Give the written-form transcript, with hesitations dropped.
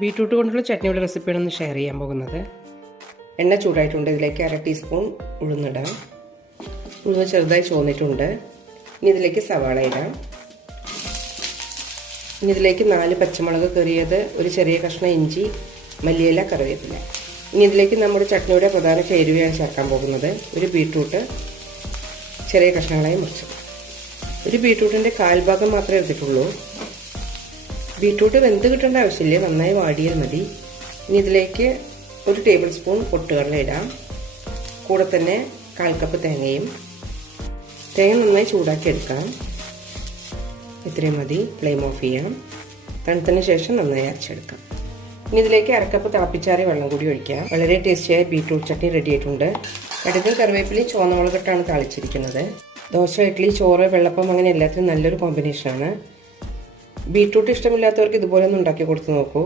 Beetroot കൊണ്ടുള്ള ചട്നിയുടെ റെസിപ്പിയാണ് ഒന്ന് ഷെയർ ചെയ്യാൻ പോകുന്നത്. എണ്ണ ചൂടായിട്ടുണ്ട്. ഇതിലേക്ക് 1/2 ടീസ്പൂൺ ഉഴുന്നിടാം. ഉഴുന്ന് ചെറുതായി ചോന്നിട്ടുണ്ട്. ഇനി ഇതിലേക്ക് സവാള ഇടാം. ഇനി ഇതിലേക്ക് 4 പച്ചമുളക് കീറിയത്, ഒരു ചെറിയ കഷ്ണം ഇഞ്ചി, മല്ലിയില, കറിവേപ്പില. ഇനി ഇതിലേക്ക് നമ്മുടെ ചട്നിയുടെ പ്രധാന ചേരുവയാണ് ചേർക്കാൻ പോകുന്നത്. ഒരു ബീട്രൂട്ട് ചെറിയ കഷ്ണങ്ങളായി മുറിച്ചു. ഒരു ബീട്രൂട്ടിൻ്റെ 1/4 ഭാഗം മാത്രമേ എടുത്തിട്ടുള്ളൂ. ബീട്രൂട്ട് വെന്ത് കിട്ടേണ്ട ആവശ്യമില്ല, നന്നായി വാടിയാൽ മതി. ഇനി ഇതിലേക്ക് 1 ടേബിൾ സ്പൂൺ പൊട്ടുകടല ഇടാം. കൂടെ തന്നെ 1/4 കപ്പ് തേങ്ങയും. തേങ്ങ നന്നായി ചൂടാക്കി എടുക്കാം. ഇത്രയും മതി. ഫ്ലെയിം ഓഫ് ചെയ്യാം. തണുത്തതിന് ശേഷം നന്നായി അരച്ചെടുക്കാം. ഇനി ഇതിലേക്ക് 1/2 കപ്പ് തിളപ്പിച്ചാറിയ വെള്ളം കൂടി ഒഴിക്കാം. വളരെ ടേസ്റ്റിയായ ബീട്രൂട്ട് ചട്നി റെഡി ആയിട്ടുണ്ട്. കടുകും കറിവേപ്പിലയും ചുവന്ന മുളകിട്ടാണ് താളിച്ചിരിക്കുന്നത്. ദോശ, ഇഡ്ഡലി, ചോറ്, വെള്ളപ്പം അങ്ങനെ എല്ലാത്തിനും നല്ലൊരു കോമ്പിനേഷനാണ്. ബീട്രൂട്ട് ഇഷ്ടമില്ലാത്തവർക്ക് ഇതുപോലെ ഒന്ന് ഉണ്ടാക്കി കൊടുത്ത് നോക്കൂ.